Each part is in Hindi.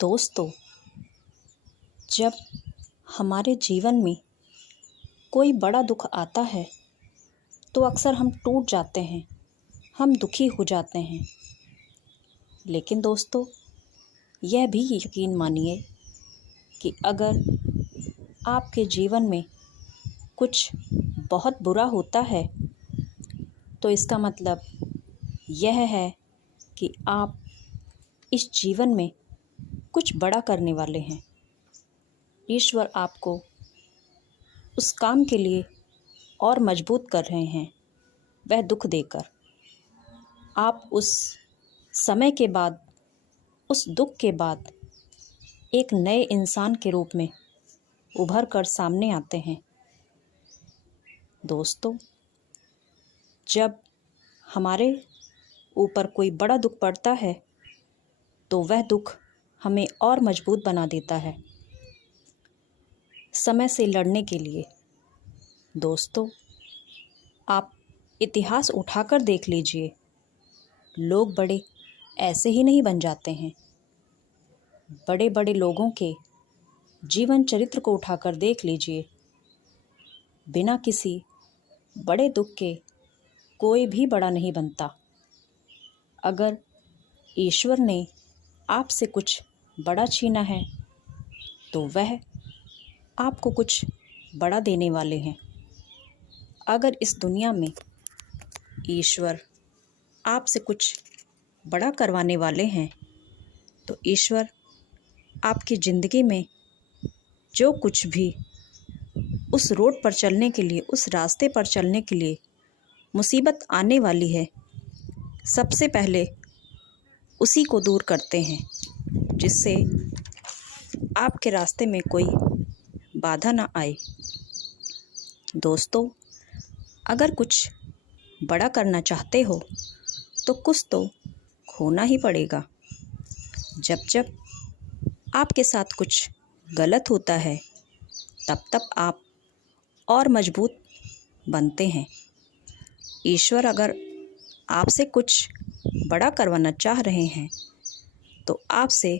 दोस्तों, जब हमारे जीवन में कोई बड़ा दुख आता है तो अक्सर हम टूट जाते हैं, हम दुखी हो जाते हैं। लेकिन दोस्तों, यह भी यकीन मानिए कि अगर आपके जीवन में कुछ बहुत बुरा होता है तो इसका मतलब यह है कि आप इस जीवन में कुछ बड़ा करने वाले हैं। ईश्वर आपको उस काम के लिए और मजबूत कर रहे हैं, वह दुख देकर। आप उस समय के बाद, उस दुख के बाद एक नए इंसान के रूप में उभर कर सामने आते हैं। दोस्तों, जब हमारे ऊपर कोई बड़ा दुख पड़ता है तो वह दुख हमें और मजबूत बना देता है समय से लड़ने के लिए। दोस्तों, आप इतिहास उठाकर देख लीजिए, लोग बड़े ऐसे ही नहीं बन जाते हैं। बड़े बड़े लोगों के जीवन चरित्र को उठाकर देख लीजिए, बिना किसी बड़े दुख के कोई भी बड़ा नहीं बनता। अगर ईश्वर ने आपसे कुछ बड़ा छीना है तो वह आपको कुछ बड़ा देने वाले हैं। अगर इस दुनिया में ईश्वर आपसे कुछ बड़ा करवाने वाले हैं तो ईश्वर आपकी ज़िंदगी में जो कुछ भी उस रोड पर चलने के लिए, उस रास्ते पर चलने के लिए मुसीबत आने वाली है, सबसे पहले उसी को दूर करते हैं, जिससे आपके रास्ते में कोई बाधा ना आए। दोस्तों, अगर कुछ बड़ा करना चाहते हो तो कुछ तो खोना ही पड़ेगा। जब जब आपके साथ कुछ गलत होता है तब तब आप और मजबूत बनते हैं। ईश्वर अगर आपसे कुछ बड़ा करवाना चाह रहे हैं तो आपसे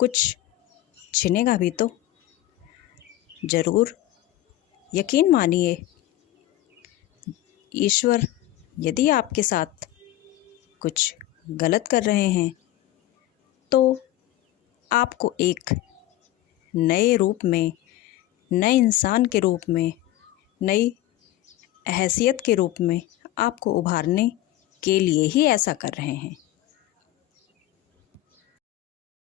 कुछ छिनेगा भी तो। ज़रूर यकीन मानिए, ईश्वर यदि आपके साथ कुछ गलत कर रहे हैं तो आपको एक नए रूप में, नए इंसान के रूप में, नई हैसियत के रूप में आपको उभारने के लिए ही ऐसा कर रहे हैं।